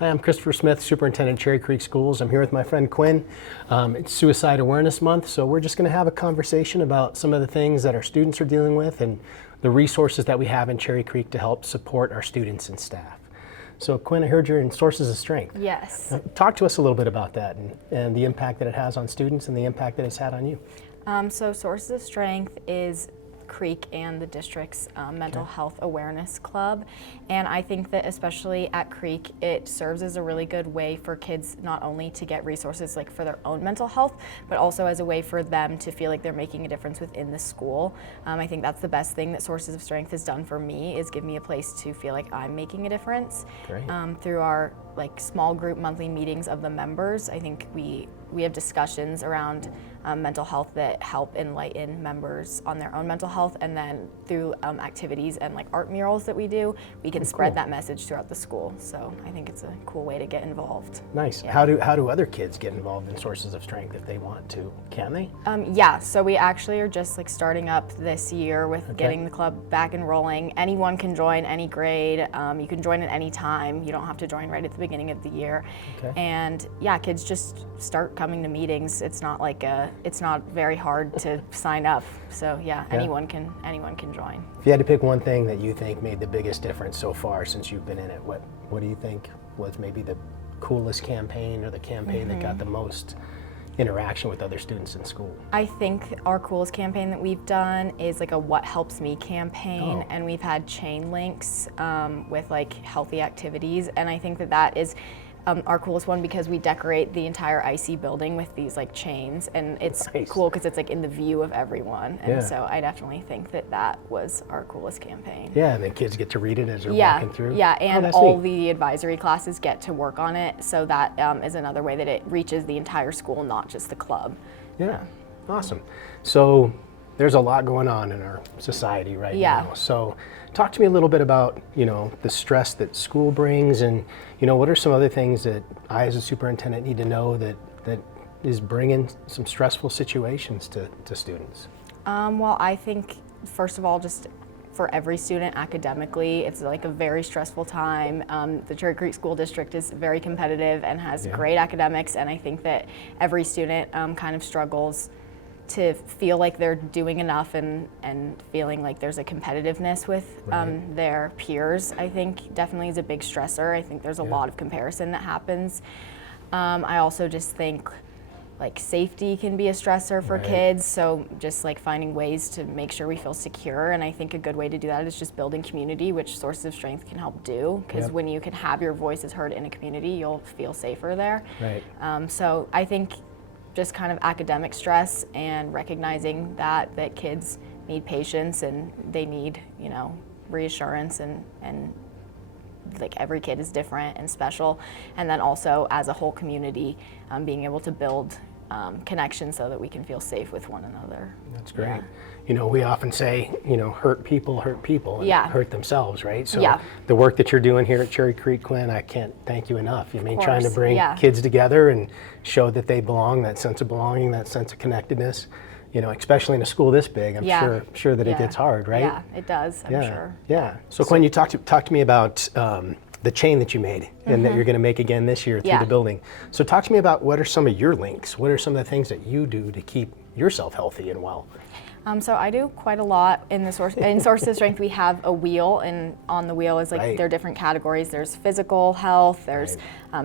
Hi, I'm Christopher Smith, Superintendent Cherry Creek Schools. I'm here with my friend Quinn. It's Suicide Awareness Month, so we're just going to have a conversation about some of the things that our students are dealing with and the resources that we have in Cherry Creek to help support our students and staff. So Quinn, I heard you're in Sources of Strength. Yes. Talk to us a little bit about that and the impact that it has on students and the impact that it's had on you. So Sources of Strength is Creek and the district's mental health awareness club, and I think that especially at Creek it serves as a really good way for kids not only to get resources like for their own mental health, but also as a way for them to feel like they're making a difference within the school. I think that's the best thing that Sources of Strength has done for me, is give me a place to feel like I'm making a difference. Great. Through our small group monthly meetings of the members. I think we have discussions around mental health that help enlighten members on their own mental health, and then through activities and art murals that we do, we can spread that message throughout the school. So I think it's a cool way to get involved. Nice. Yeah. How do other kids get involved in Sources of Strength if they want to? Can they? Yeah, so we actually are just starting up this year with getting the club back and rolling. Anyone can join, any grade. You can join at any time. You don't have to join right at the beginning of the year. Okay. And yeah, kids just start coming to meetings. It's not it's not very hard to sign up. So yeah, anyone can join. If you had to pick one thing that you think made the biggest difference so far since you've been in it, what do you think was maybe the coolest campaign or the campaign that got the most interaction with other students in school? I think our coolest campaign that we've done is a What Helps Me campaign, and we've had chain links with healthy activities, and I think that is our coolest one because we decorate the entire IC building with these chains, and it's cool because it's in the view of everyone, and so I definitely think that was our coolest campaign. Yeah, and the kids get to read it as they're walking through. Yeah, and that's all neat. the advisory classes get to work on it, so that is another way that it reaches the entire school, not just the club. Yeah, awesome. So there's a lot going on in our society right now. So talk to me a little bit about, the stress that school brings, and, what are some other things that I as a superintendent need to know that is bringing some stressful situations to students? Well, I think, first of all, just for every student academically, it's a very stressful time. The Cherry Creek School District is very competitive and has great academics, and I think that every student kind of struggles to feel like they're doing enough and feeling like there's a competitiveness with their peers. I think definitely is a big stressor. I think there's a lot of comparison that happens. I also just think safety can be a stressor for kids, so just finding ways to make sure we feel secure, and I think a good way to do that is just building community, which Sources of Strength can help do, because when you can have your voices heard in a community, you'll feel safer there. So I think just kind of academic stress and recognizing that kids need patience and they need, reassurance, and every kid is different and special, and then also as a whole community being able to build connections so that we can feel safe with one another. That's great. We often say, hurt people and hurt themselves, right? So the work that you're doing here at Cherry Creek, Quinn, I can't thank you enough. Trying to bring kids together and show that they belong, that sense of belonging, that sense of connectedness, especially in a school this big. I'm sure that it gets hard, right? Yeah, it does, I'm sure. Yeah. So Quinn, you talk to me about the chain that you made and that you're going to make again this year through the building. So talk to me about what are some of your links? What are some of the things that you do to keep yourself healthy and well? So I do quite a lot in Sources of Strength. We have a wheel, and on the wheel is there are different categories. There's physical health, there's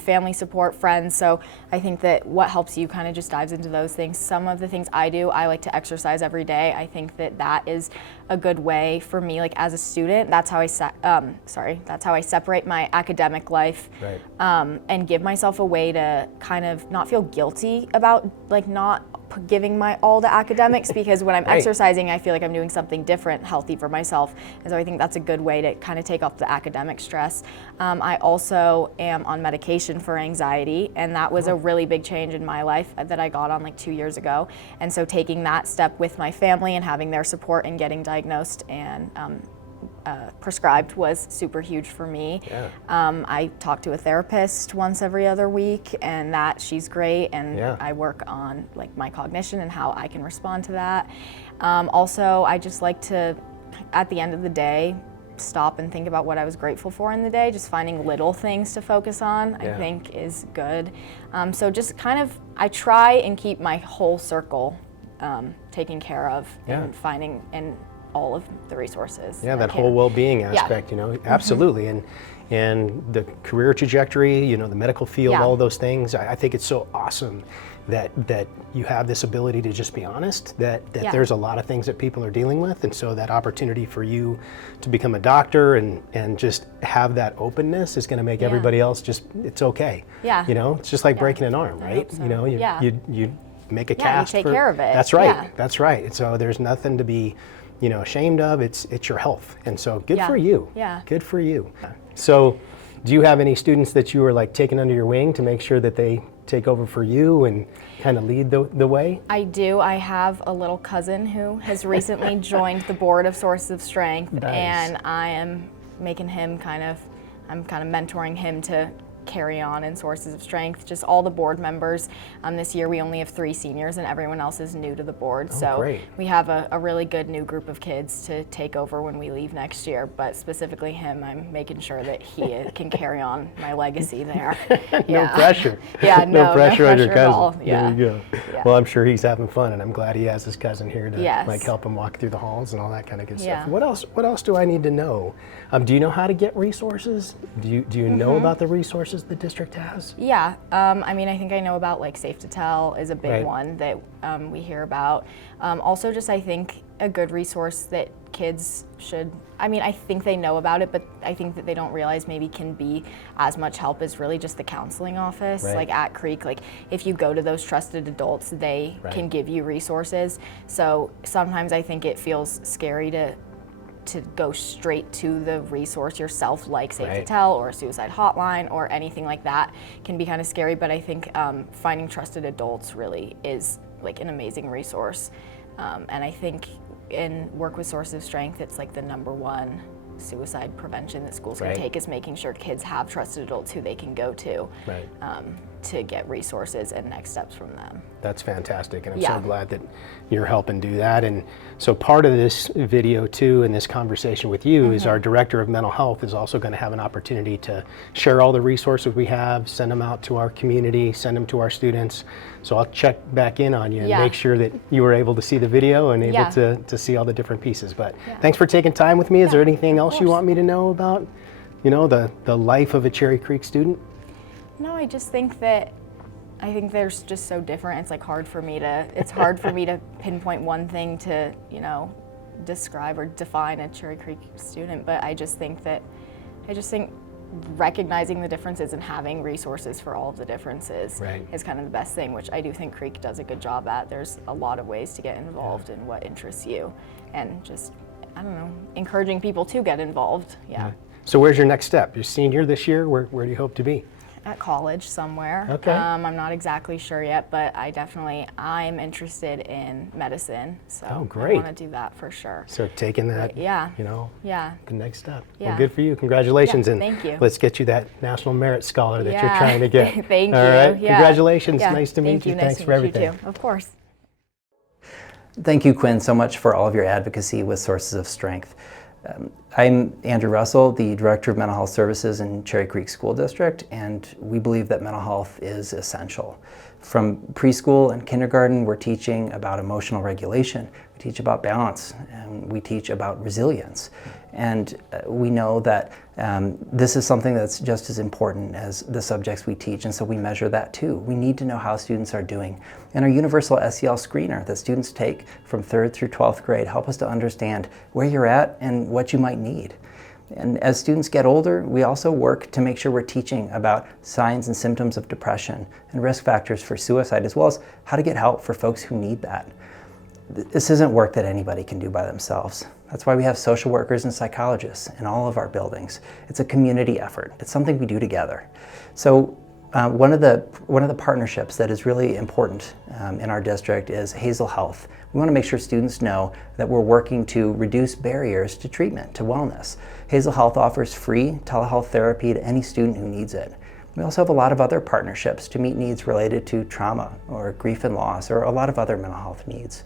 family support, friends. So I think that what helps you kind of just dives into those things. Some of the things I do, I like to exercise every day. I think that is a good way for me, as a student. That's how I separate my academic life and give myself a way to kind of not feel guilty about not giving my all to academics, because when I'm exercising, I feel like I'm doing something different, healthy for myself. And so I think that's a good way to kind of take off the academic stress. I also am on medication for anxiety, and that was a really big change in my life that I got on 2 years ago. And so taking that step with my family and having their support and getting diagnosed and prescribed was super huge for me. I talk to a therapist once every other week, and she's great, and I work on my cognition and how I can respond to that. Also, I just like to, at the end of the day, stop and think about what I was grateful for in the day. Just finding little things to focus on, I think, is good. So just kind of, I try and keep my whole circle taken care of and finding in all of the resources. Yeah, that whole well-being aspect, you know, absolutely. And the career trajectory, you know, the medical field, all those things. I think it's so awesome that you have this ability to just be honest, that there's a lot of things that people are dealing with. And so that opportunity for you to become a doctor and just have that openness is going to make everybody else just, it's okay. Yeah. You know, it's just like breaking an arm, right? So. You know, you make a cast. You take care of it. That's right. That's right. And so there's nothing to be, you know, ashamed of. It's your health. And so good for you. Yeah. Good for you. So do you have any students that you are like taking under your wing to make sure that they take over for you and kind of lead the way? I do. I have a little cousin who has recently joined the board of Sources of Strength. Nice. And I am making him I'm kind of mentoring him to carry on in Sources of Strength. Just all the board members. This year we only have 3 seniors and everyone else is new to the board. So great. We have a really good new group of kids to take over when we leave next year. But specifically him, I'm making sure that he can carry on my legacy there. No pressure. Yeah, no pressure on your cousin. Yeah. There you go. Yeah. Well, I'm sure he's having fun, and I'm glad he has his cousin here to Yes. like help him walk through the halls and all that kind of good Yeah. stuff. What else do I need to know? Do you know how to get resources? Do you know about the resources the district has? Yeah, I mean, I think I know about like Safe to Tell is a big one that we hear about. Also just I think a good resource that kids should, I mean, I think they know about it, but I think that they don't realize maybe can be as much help as really just the counseling office. Like at Creek, like if you go to those trusted adults, they can give you resources. So sometimes I think it feels scary to go straight to the resource yourself, like Safe to Tell or a suicide hotline or anything like that can be kind of scary, but I think finding trusted adults really is like an amazing resource. And I think in Work with Sources of Strength, it's like the #1 suicide prevention that schools can take is making sure kids have trusted adults who they can go to get resources and next steps from them. That's fantastic, and I'm so glad that you're helping do that. And so part of this video too, and this conversation with you, is our Director of Mental Health is also going to have an opportunity to share all the resources we have, send them out to our community, send them to our students. So I'll check back in on you and make sure that you were able to see the video and able to see all the different pieces. But thanks for taking time with me. Is there anything else you want me to know about, you know, the life of a Cherry Creek student? No, I just think that they're just so different. It's like hard for me to pinpoint one thing to, you know, describe or define a Cherry Creek student, but I just think recognizing the differences and having resources for all of the differences is kind of the best thing, which I do think Creek does a good job at. There's a lot of ways to get involved in what interests you, and just, I don't know, encouraging people to get involved. So where's your next step? You're senior this year. Where do you hope to be? At college somewhere. Okay. I'm not exactly sure yet, but I'm interested in medicine, so I want to do that for sure. So taking that, you know, the next step. Well, good for you. Congratulations, and thank you. Let's get you that National Merit Scholar that you're trying to get. Thank All you. right. Congratulations. Nice to meet you. Nice Thanks to for meet everything. you too. Of course. Thank you, Quinn, so much for all of your advocacy with Sources of Strength. I'm Andrew Russell, the Director of Mental Health Services in Cherry Creek School District, and we believe that mental health is essential. From preschool and kindergarten, we're teaching about emotional regulation, we teach about balance, and we teach about resilience. And we know that this is something that's just as important as the subjects we teach, and so we measure that too. We need to know how students are doing. And our universal SEL screener that students take from 3rd through 12th grade help us to understand where you're at and what you might need. And as students get older, we also work to make sure we're teaching about signs and symptoms of depression and risk factors for suicide, as well as how to get help for folks who need that. This isn't work that anybody can do by themselves. That's why we have social workers and psychologists in all of our buildings. It's a community effort. It's something we do together. So one of the partnerships that is really important in our district is Hazel Health. We want to make sure students know that we're working to reduce barriers to treatment, to wellness. Hazel Health offers free telehealth therapy to any student who needs it. We also have a lot of other partnerships to meet needs related to trauma or grief and loss, or a lot of other mental health needs.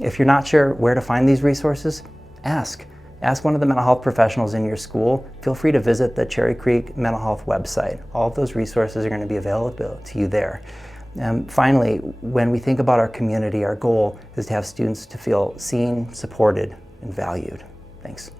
If you're not sure where to find these resources, ask ask one of the mental health professionals in your school. Feel free to visit the Cherry Creek Mental Health website. All of those resources are going to be available to you there. Finally, when we think about our community, our goal is to have students to feel seen, supported, and valued. Thanks.